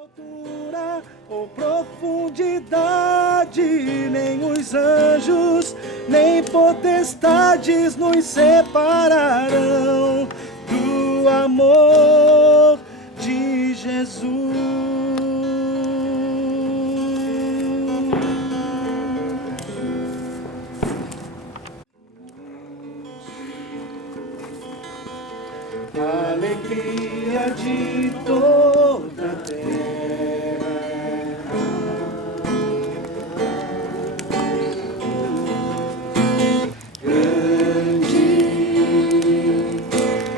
Altura ou profundidade, nem os anjos, nem potestades nos separarão do amor de Jesus. A alegria de toda a terra, grande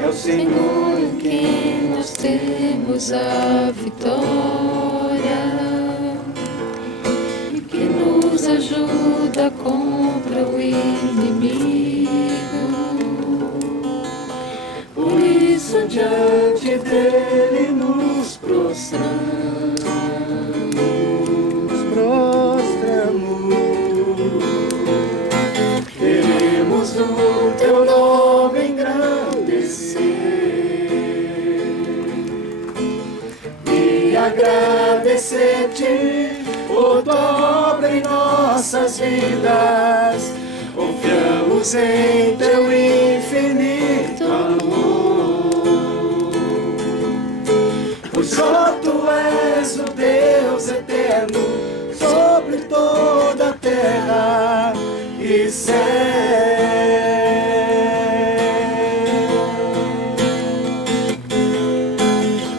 é o Senhor em quem nós temos a vitória e que nos ajuda contra o inimigo. Diante dele nos prostramos, queremos o teu nome engrandecer e agradecer-te por tua obra em nossas vidas. Confiamos em teu infinito amor. Só tu és o Deus eterno sobre toda a terra e céu.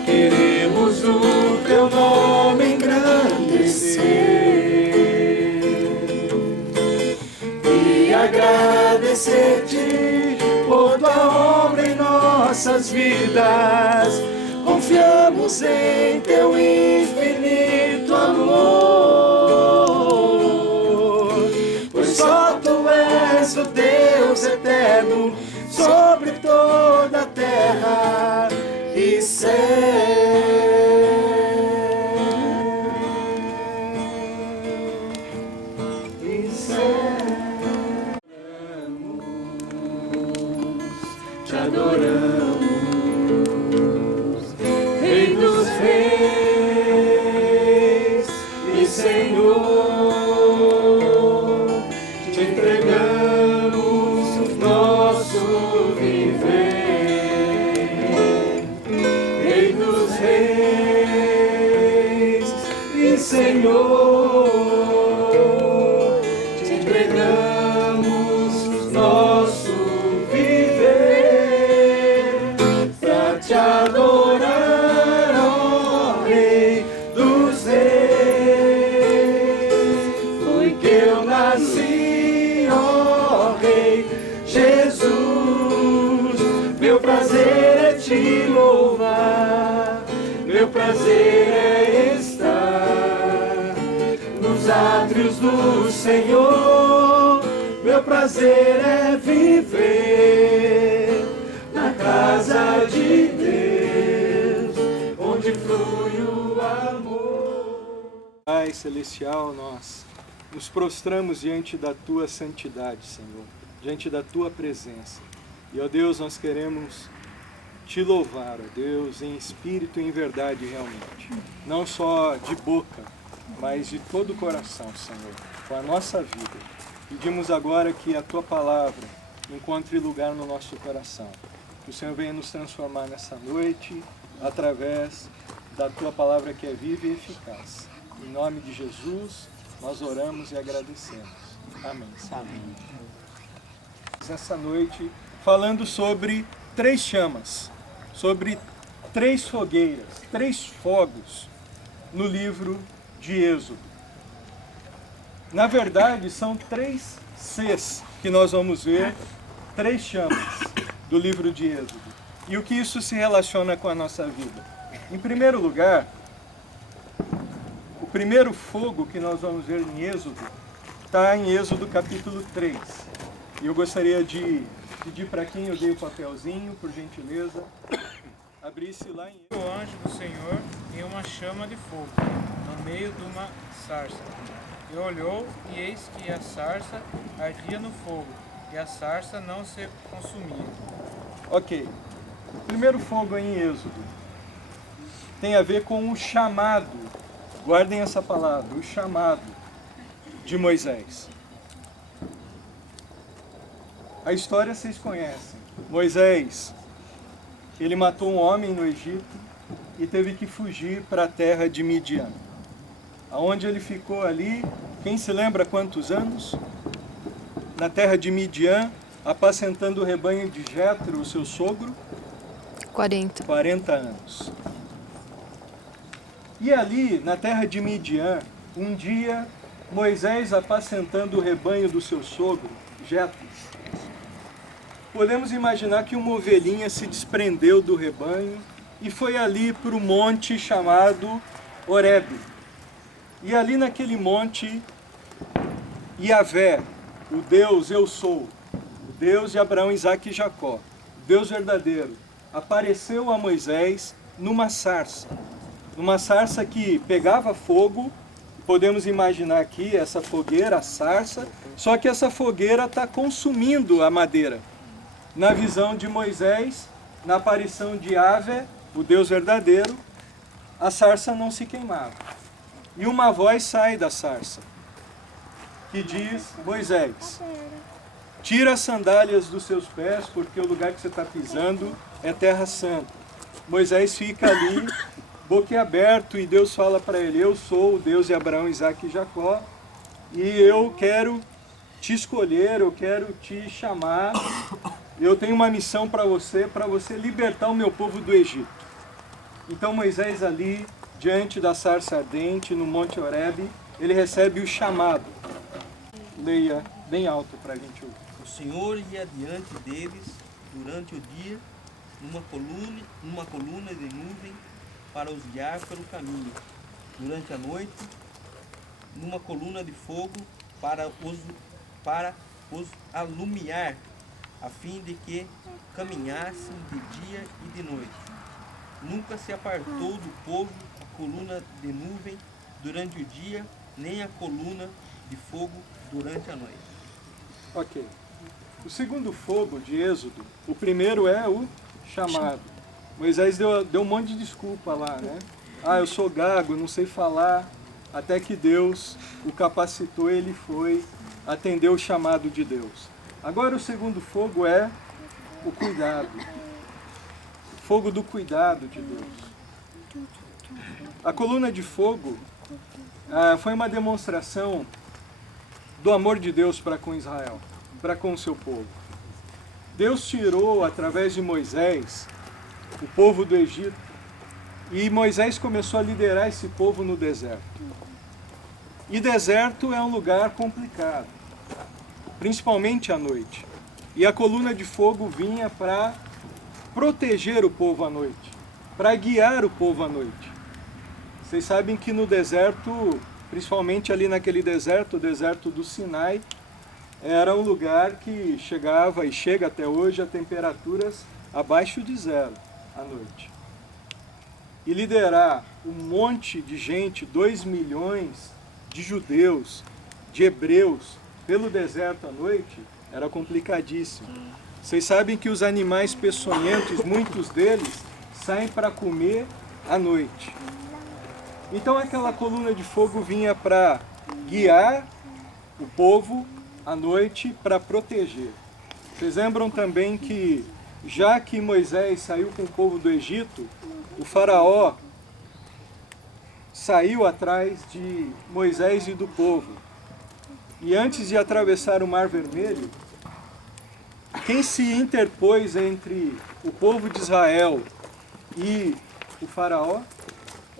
Queremos o teu nome engrandecer e agradecer-te por tua obra em nossas vidas. Confiamos em teu infinito amor, pois só tu és o Deus eterno sobre toda a terra e céu. E céu. Te adoramos. Senhor, te entregamos nosso viver pra te adorar, ó Rei dos Reis. Foi que eu nasci, ó Rei Jesus. Meu prazer é te louvar, meu prazer é estar nos átrios do Senhor. Meu prazer é viver na casa de Deus, onde flui o amor. Pai Celestial, nós nos prostramos diante da Tua santidade, Senhor, diante da Tua presença. E, ó Deus, nós queremos te louvar, ó Deus, em espírito e em verdade realmente. Não só de boca, mas de todo o coração, Senhor, com a nossa vida. Pedimos agora que a Tua palavra encontre lugar no nosso coração. Que o Senhor venha nos transformar nessa noite, através da Tua palavra que é viva e eficaz. Em nome de Jesus, nós oramos e agradecemos. Amém. Amém. Essa noite, falando sobre 3 chamas, sobre 3 fogueiras, 3 fogos no livro de Êxodo. Na verdade, são 3 Cs que nós vamos ver, 3 chamas do livro de Êxodo. E o que isso se relaciona com a nossa vida? Em primeiro lugar, o primeiro fogo que nós vamos ver em Êxodo está em Êxodo capítulo 3. E eu gostaria de pedir para quem eu dei o papelzinho, por gentileza, abrisse lá em... O anjo do Senhor em uma chama de fogo, no meio de uma sarça. E olhou, e eis que a sarça ardia no fogo, e a sarça não se consumia. Ok. Primeiro fogo em Êxodo. tem a ver com o chamado, guardem essa palavra, o chamado de Moisés. A história vocês conhecem. Moisés, ele matou um homem no Egito e teve que fugir para a terra de Midian. Aonde ele ficou ali, quem se lembra quantos anos? Na terra de Midian, apacentando o rebanho de Jetro, o seu sogro? 40 anos. E ali, na terra de Midian, um dia, Moisés apacentando o rebanho do seu sogro, Jetro, podemos imaginar que uma ovelhinha se desprendeu do rebanho e foi ali para o monte chamado Horebe. E ali naquele monte, Yahvé, o Deus Eu Sou, o Deus de Abraão, Isaque e Jacó, o Deus verdadeiro, apareceu a Moisés numa sarça que pegava fogo. Podemos imaginar aqui essa fogueira, a sarça, só que essa fogueira está consumindo a madeira. Na visão de Moisés, na aparição de Yahvé, o Deus verdadeiro, a sarça não se queimava. E uma voz sai da sarça, que diz: Moisés, tira as sandálias dos seus pés, porque o lugar que você está pisando é terra santa. Moisés fica ali, boquiaberto, e Deus fala para ele: eu sou o Deus de Abraão, Isaque e Jacó, e eu quero te escolher, eu quero te chamar, eu tenho uma missão para você libertar o meu povo do Egito. Então Moisés ali, diante da sarça ardente, no Monte Horebe, ele recebe o chamado. Leia bem alto para a gente ouvir. O Senhor ia diante deles durante o dia, numa coluna de nuvem, para os guiar pelo caminho. Durante a noite, numa coluna de fogo, para os alumiar, a fim de que caminhassem de dia e de noite. Nunca se apartou do povo a coluna de nuvem durante o dia, nem a coluna de fogo durante a noite. Ok. O segundo fogo de Êxodo, o primeiro é o chamado. Moisés deu um monte de desculpa lá, né? Ah, eu sou gago, não sei falar. Até que Deus o capacitou, ele foi atender o chamado de Deus. Agora o segundo fogo é o cuidado. O fogo do cuidado de Deus. A coluna de fogo foi uma demonstração do amor de Deus para com Israel, para com o seu povo. Deus tirou, através de Moisés, o povo do Egito, e Moisés começou a liderar esse povo no deserto. E deserto é um lugar complicado, principalmente à noite. E a coluna de fogo vinha para proteger o povo à noite, para guiar o povo à noite. Vocês sabem que no deserto, principalmente ali naquele deserto, o deserto do Sinai, era um lugar que chegava e chega até hoje a temperaturas abaixo de zero à noite. E liderar um monte de gente, 2 milhões de judeus, de hebreus, pelo deserto à noite, era complicadíssimo. Vocês sabem que os animais peçonhentos, muitos deles, saem para comer à noite. Então aquela coluna de fogo vinha para guiar o povo à noite, para proteger. Vocês lembram também que, já que Moisés saiu com o povo do Egito, o faraó saiu atrás de Moisés e do povo. E antes de atravessar o Mar Vermelho, quem se interpôs entre o povo de Israel e o faraó?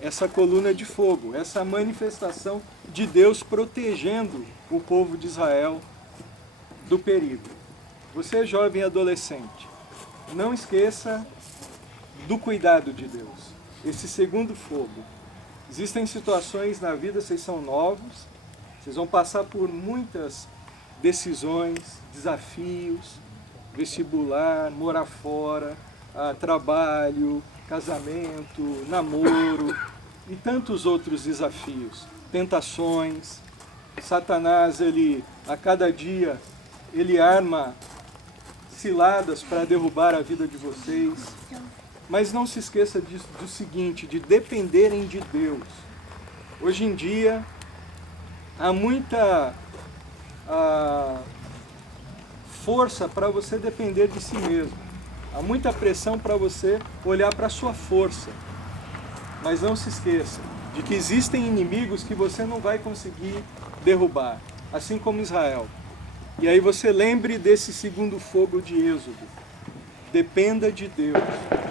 Essa coluna de fogo, essa manifestação de Deus protegendo o povo de Israel do perigo. Você, jovem adolescente, não esqueça do cuidado de Deus. Esse segundo fogo. Existem situações na vida, vocês são novos, vocês vão passar por muitas decisões, desafios, vestibular, morar fora, trabalho, casamento, namoro e tantos outros desafios, tentações. Satanás, a cada dia, ele arma ciladas para derrubar a vida de vocês. Mas não se esqueça do seguinte, de dependerem de Deus. Hoje em dia, há muita força para você depender de si mesmo. Há muita pressão para você olhar para a sua força. Mas não se esqueça de que existem inimigos que você não vai conseguir derrubar, assim como Israel. E aí você lembre desse segundo fogo de Êxodo. Dependa de Deus,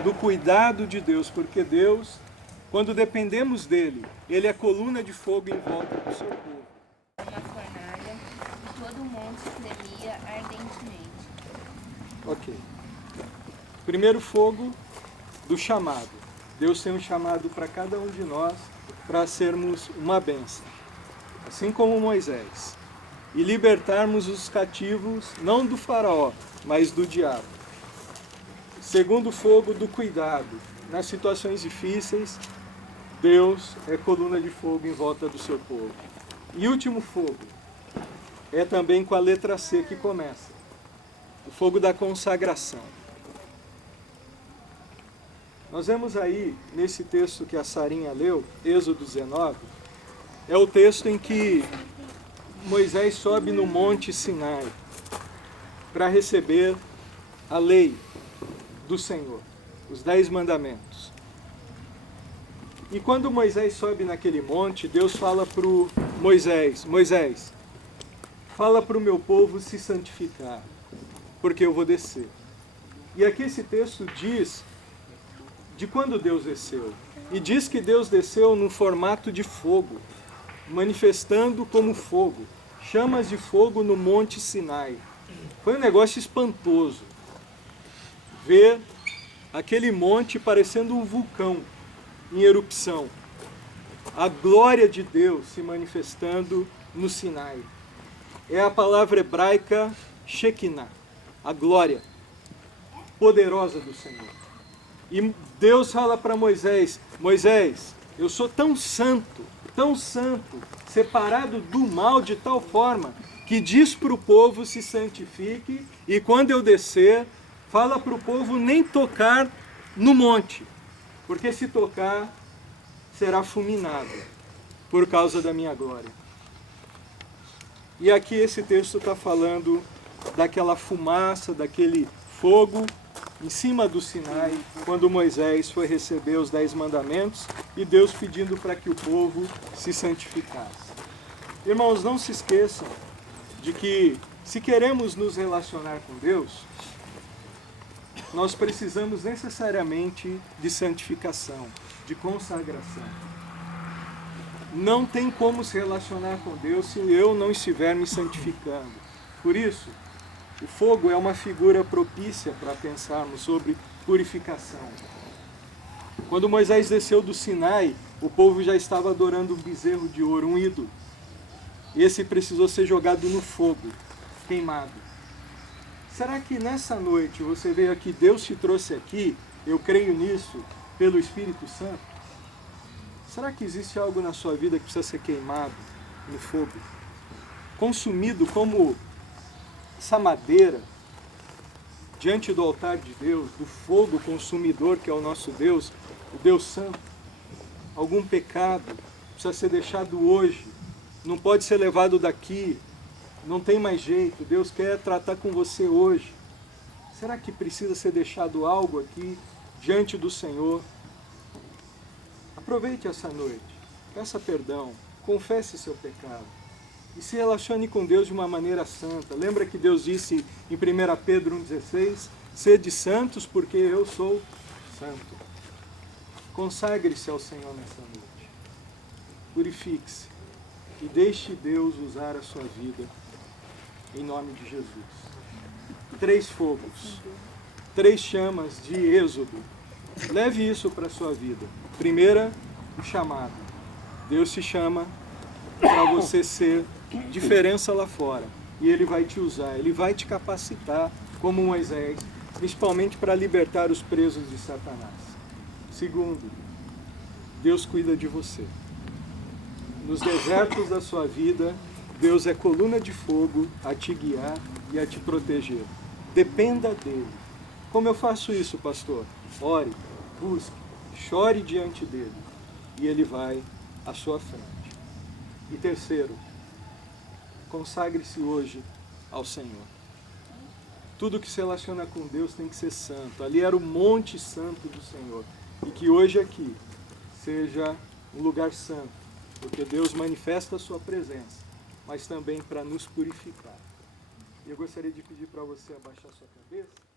do cuidado de Deus, porque Deus, quando dependemos dele, ele é coluna de fogo em volta do seu povo. Uma fornalha e todo o monte tremia ardentemente. Ok. Primeiro fogo do chamado. Deus tem um chamado para cada um de nós para sermos uma bênção, assim como Moisés, e libertarmos os cativos, não do faraó, mas do diabo. Segundo fogo do cuidado. Nas situações difíceis, Deus é coluna de fogo em volta do seu povo. E último fogo é também com a letra C que começa. O fogo da consagração. Nós vemos aí, nesse texto que a Sarinha leu, Êxodo 19, é o texto em que Moisés sobe no Monte Sinai para receber a lei do Senhor, os 10 mandamentos. E quando Moisés sobe naquele monte, Deus fala para Moisés, Moisés, fala para o meu povo se santificar, porque eu vou descer. E aqui esse texto diz de quando Deus desceu. E diz que Deus desceu no formato de fogo, manifestando como fogo, chamas de fogo no Monte Sinai. Foi um negócio espantoso ver aquele monte parecendo um vulcão em erupção. A glória de Deus se manifestando no Sinai. É a palavra hebraica Shekinah, a glória poderosa do Senhor. E Deus fala para Moisés, Moisés, eu sou tão santo, separado do mal de tal forma, que diz para o povo se santifique, e quando eu descer, fala para o povo nem tocar no monte, porque se tocar, será fulminado, por causa da minha glória. E aqui esse texto está falando daquela fumaça, daquele fogo, em cima do Sinai, quando Moisés foi receber os 10 mandamentos e Deus pedindo para que o povo se santificasse. Irmãos, não se esqueçam de que se queremos nos relacionar com Deus, nós precisamos necessariamente de santificação, de consagração. Não tem como se relacionar com Deus se eu não estiver me santificando. Por isso, o fogo é uma figura propícia para pensarmos sobre purificação. Quando Moisés desceu do Sinai, o povo já estava adorando um bezerro de ouro, um ídolo. Esse precisou ser jogado no fogo, queimado. Será que nessa noite você veio aqui, Deus te trouxe aqui, eu creio nisso, pelo Espírito Santo? Será que existe algo na sua vida que precisa ser queimado no fogo? Consumido como essa madeira diante do altar de Deus, do fogo consumidor que é o nosso Deus, o Deus Santo. Algum pecado precisa ser deixado hoje, não pode ser levado daqui, não tem mais jeito, Deus quer tratar com você hoje. Será que precisa ser deixado algo aqui diante do Senhor? Aproveite essa noite, peça perdão, confesse seu pecado. E se relacione com Deus de uma maneira santa. Lembra que Deus disse em 1 Pedro 1,16, sede santos porque eu sou santo. Consagre-se ao Senhor nessa noite. Purifique-se e deixe Deus usar a sua vida em nome de Jesus. 3 fogos, 3 chamas de Êxodo. Leve isso para a sua vida. Primeira, o chamado. Deus te chama para você ser diferença lá fora. E Ele vai te usar, Ele vai te capacitar como Moisés, principalmente para libertar os presos de Satanás. Segundo, Deus cuida de você. Nos desertos da sua vida, Deus é coluna de fogo a te guiar e a te proteger. Dependa dEle. Como eu faço isso, pastor? Ore, busque, chore diante dele e ele vai à sua frente. E terceiro, consagre-se hoje ao Senhor. Tudo que se relaciona com Deus tem que ser santo. Ali era o Monte Santo do Senhor. E que hoje aqui seja um lugar santo, porque Deus manifesta a sua presença, mas também para nos purificar. E eu gostaria de pedir para você abaixar sua cabeça.